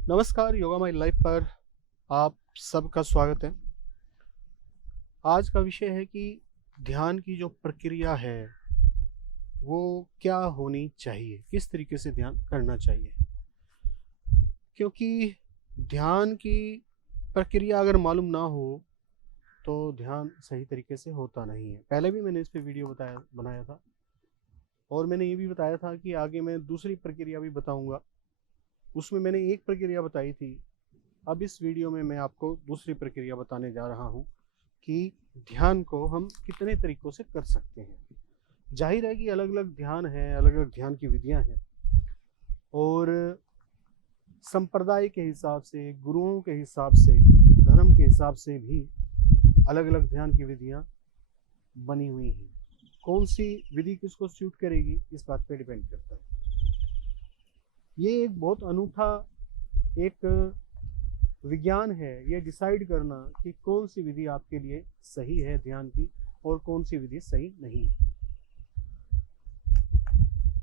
नमस्कार, yoga my life पर आप सबका स्वागत है। आज का विषय है कि ध्यान की जो प्रक्रिया है वो क्या होनी चाहिए, किस तरीके से ध्यान करना चाहिए। क्योंकि ध्यान की प्रक्रिया अगर मालूम ना हो तो ध्यान सही तरीके से होता नहीं है। पहले भी मैंने इस पे वीडियो बनाया था और मैंने ये भी बताया था कि आगे मैं दूसरी प्रक्रिया भी बताऊंगा। उसमें मैंने एक प्रक्रिया बताई थी, अब इस वीडियो में मैं आपको दूसरी प्रक्रिया बताने जा रहा हूँ कि ध्यान को हम कितने तरीकों से कर सकते हैं। जाहिर है कि अलग अलग ध्यान है, अलग अलग ध्यान की विधियां हैं और संप्रदाय के हिसाब से, गुरुओं के हिसाब से, धर्म के हिसाब से भी अलग अलग ध्यान की विधियां बनी हुई हैं। कौन सी विधि किसको सूट करेगी इस बात पे डिपेंड करता है। ये एक बहुत अनूठा एक विज्ञान है, ये डिसाइड करना कि कौन सी विधि आपके लिए सही है ध्यान की और कौन सी विधि सही नहीं है।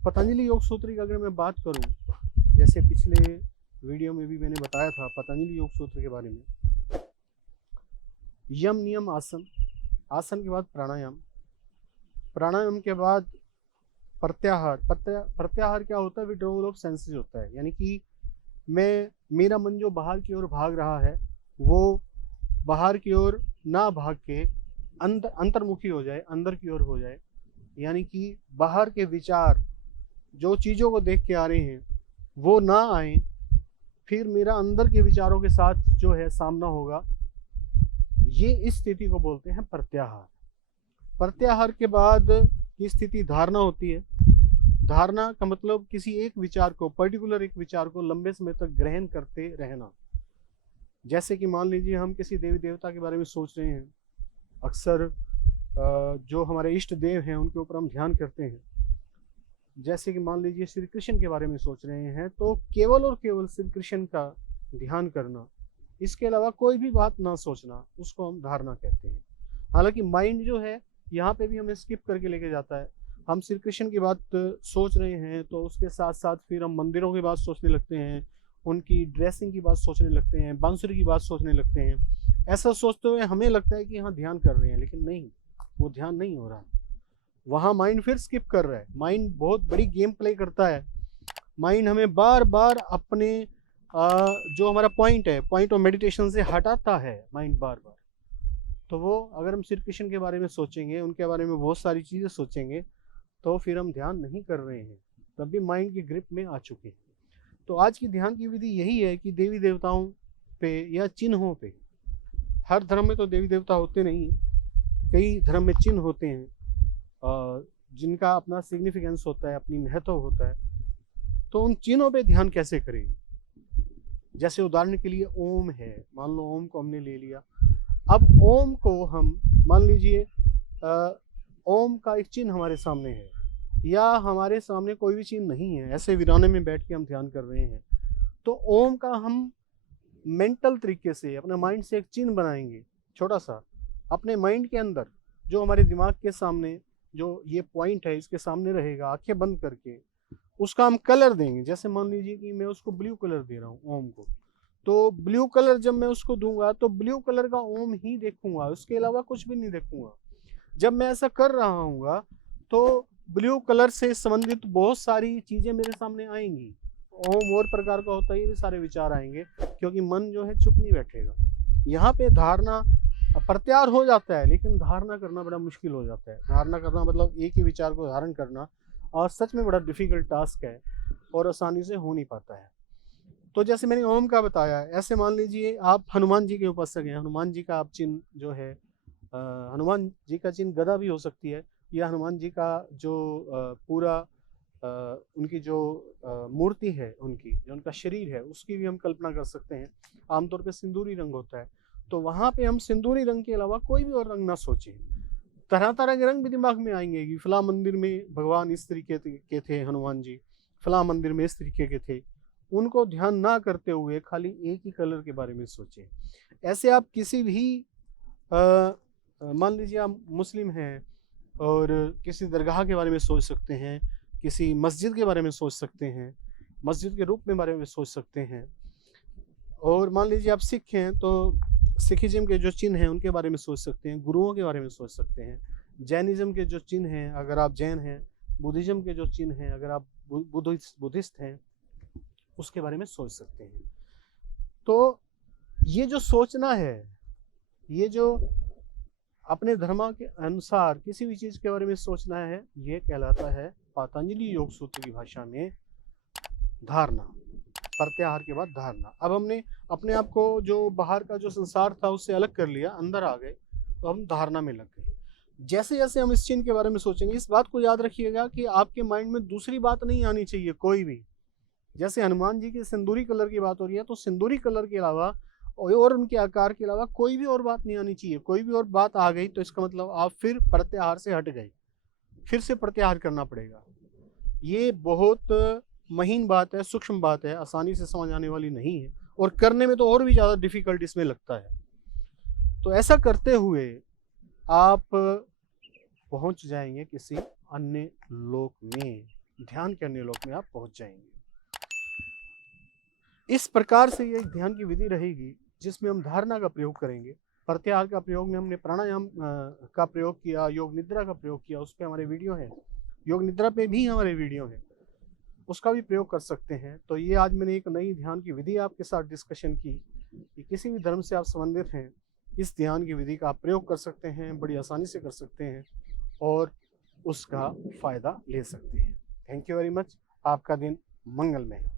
पतंजलि योग सूत्र की अगर मैं बात करूं, जैसे पिछले वीडियो में भी मैंने बताया था पतंजलि योग सूत्र के बारे में। यम नियम आसन, आसन के बाद प्राणायाम, प्राणायाम के बाद प्रत्याहार। प्रत्याहार क्या होता है? विड्रॉल ऑफ सेंसेस होता है, यानी कि मेरा मन जो बाहर की ओर भाग रहा है वो बाहर की ओर ना भाग के अंतर्मुखी हो जाए, अंदर की ओर हो जाए। यानी कि बाहर के विचार जो चीज़ों को देख के आ रहे हैं वो ना आए, फिर मेरा अंदर के विचारों के साथ जो है सामना होगा। ये इस स्थिति को बोलते हैं प्रत्याहार। प्रत्याहार के बाद की स्थिति धारणा होती है। धारणा का मतलब किसी एक विचार को, पर्टिकुलर एक विचार को लंबे समय तक ग्रहण करते रहना। जैसे कि मान लीजिए हम किसी देवी देवता के बारे में सोच रहे हैं, अक्सर जो हमारे इष्ट देव हैं उनके ऊपर हम ध्यान करते हैं। जैसे कि मान लीजिए श्री कृष्ण के बारे में सोच रहे हैं तो केवल और केवल श्री कृष्ण का ध्यान करना, इसके अलावा कोई भी बात ना सोचना, उसको हम धारणा कहते हैं। हालांकि माइंड जो है यहाँ पे भी हमें स्किप करके लेके जाता है। हम श्री कृष्ण की बात सोच रहे हैं तो उसके साथ साथ फिर हम मंदिरों की बात सोचने लगते हैं, उनकी ड्रेसिंग की बात सोचने लगते हैं, बांसुरी की बात सोचने लगते हैं। ऐसा सोचते हुए हमें लगता है कि हाँ ध्यान कर रहे हैं, लेकिन नहीं, वो ध्यान नहीं हो रहा। वहाँ माइंड फिर स्किप कर रहा है। माइंड बहुत बड़ी गेम प्ले करता है। माइंड हमें बार बार अपने जो हमारा पॉइंट ऑफ मेडिटेशन से हटाता है माइंड बार बार। तो वो अगर हम श्री कृष्ण के बारे में सोचेंगे, उनके बारे में बहुत सारी चीज़ें सोचेंगे, तो फिर हम ध्यान नहीं कर रहे हैं, तब भी माइंड की ग्रिप में आ चुके हैं। तो आज की ध्यान की विधि यही है कि देवी देवताओं पे या चिन्हों पे, हर धर्म में तो देवी देवता होते नहीं हैं, कई धर्म में चिन्ह होते हैं जिनका अपना सिग्निफिकेंस होता है, अपनी महत्व होता है। तो उन चिन्हों पे ध्यान कैसे करें? जैसे उदाहरण के लिए ओम है, मान लो ओम को हमने ले लिया। अब ओम को हम मान लीजिए ओम का एक चिन्ह हमारे सामने है या हमारे सामने कोई भी चिन्ह नहीं है, ऐसे वीराने में बैठ के हम ध्यान कर रहे हैं, तो ओम का हम मेंटल तरीके से अपने माइंड से एक चिन्ह बनाएंगे छोटा सा अपने माइंड के अंदर, जो हमारे दिमाग के सामने जो ये पॉइंट है इसके सामने रहेगा, आंखें बंद करके उसका हम कलर देंगे। जैसे मान लीजिए कि मैं उसको ब्लू कलर दे रहा हूँ ओम को, तो ब्लू कलर जब मैं उसको दूंगा तो ब्लू कलर का ओम ही देखूंगा, उसके अलावा कुछ भी नहीं देखूंगा। जब मैं ऐसा कर रहा हूँ तो ब्लू कलर से संबंधित बहुत सारी चीजें मेरे सामने आएंगी। ओम और प्रकार का होता है, ये भी सारे विचार आएंगे, क्योंकि मन जो है चुप नहीं बैठेगा। यहाँ पे धारणा प्रत्याहार हो जाता है, लेकिन धारणा करना बड़ा मुश्किल हो जाता है। धारणा करना मतलब एक ही विचार को धारण करना और सच में बड़ा डिफिकल्ट टास्क है और आसानी से हो नहीं पाता है। तो जैसे मैंने ओम का बताया, ऐसे मान लीजिए आप हनुमान जी के उपासक हैं, हनुमान जी का आप चिन्ह जो है, हनुमान जी का चिन्ह गदा भी हो सकती है, या हनुमान जी का जो पूरा उनकी जो मूर्ति है, उनकी जो उनका शरीर है, उसकी भी हम कल्पना कर सकते हैं। आमतौर पे सिंदूरी रंग होता है, तो वहाँ पे हम सिंदूरी रंग के अलावा कोई भी और रंग ना सोचें। तरह तरह के रंग भी दिमाग में आएंगे कि फला मंदिर में भगवान इस तरीके के थे, हनुमान जी फला मंदिर में इस तरीके के थे। उनको ध्यान ना करते हुए खाली एक ही कलर के बारे में सोचें। ऐसे आप किसी भी मान लीजिए आप मुस्लिम हैं और किसी दरगाह के बारे में सोच सकते हैं, किसी मस्जिद के बारे में सोच सकते हैं, मस्जिद के रूप में बारे में सोच सकते हैं, और मान लीजिए आप सिख हैं तो सिखिज्म के जो चिन्ह हैं उनके बारे में सोच सकते हैं, गुरुओं के बारे में सोच सकते हैं। जैनिज्म के जो चिन्ह हैं अगर आप जैन हैं, बुद्धिज्म के जो चिन्ह हैं अगर आप बुद्धिस्ट हैं, उसके बारे में सोच सकते हैं। तो ये जो सोचना है, ये जो अपने धर्म के अनुसार किसी भी चीज के बारे में सोचना है, ये कहलाता है पतंजलि योग सूत्र की भाषा में धारणा। प्रत्याहार के बाद धारणा। अब हमने अपने आप को जो बाहर का जो संसार था उससे अलग कर लिया, अंदर आ गए, तो हम धारणा में लग गए। जैसे जैसे हम इस चिन्ह के बारे में सोचेंगे, इस बात को याद रखिएगा कि आपके माइंड में दूसरी बात नहीं आनी चाहिए कोई भी। जैसे हनुमान जी की सिंदूरी कलर की बात हो रही है, तो सिंदूरी कलर के अलावा और उनके आकार के अलावा कोई भी और बात नहीं आनी चाहिए। कोई भी और बात आ गई तो इसका मतलब आप फिर प्रत्याहार से हट गए, फिर से प्रत्याहार करना पड़ेगा। ये बहुत महीन बात है, सूक्ष्म बात है, आसानी से समझ आने वाली नहीं है, और करने में तो और भी ज़्यादा डिफिकल्ट इसमें लगता है। तो ऐसा करते हुए आप पहुंच जाएंगे किसी अन्य लोक में, ध्यान के अन्य लोक में आप पहुंच जाएंगे। इस प्रकार से ये ध्यान की विधि रहेगी जिसमें हम धारणा का प्रयोग करेंगे। प्रत्याहार का प्रयोग में हमने प्राणायाम का प्रयोग किया, योग निद्रा का प्रयोग किया, उस पर हमारे वीडियो है, योग निद्रा पे भी हमारे वीडियो है, उसका भी प्रयोग कर सकते हैं। तो ये आज मैंने एक नई ध्यान की विधि आपके साथ डिस्कशन की कि किसी भी धर्म से आप संबंधित हैं, इस ध्यान की विधि का आप प्रयोग कर सकते हैं, बड़ी आसानी से कर सकते हैं और उसका फ़ायदा ले सकते हैं। Thank you very much. आपका दिन मंगलमय।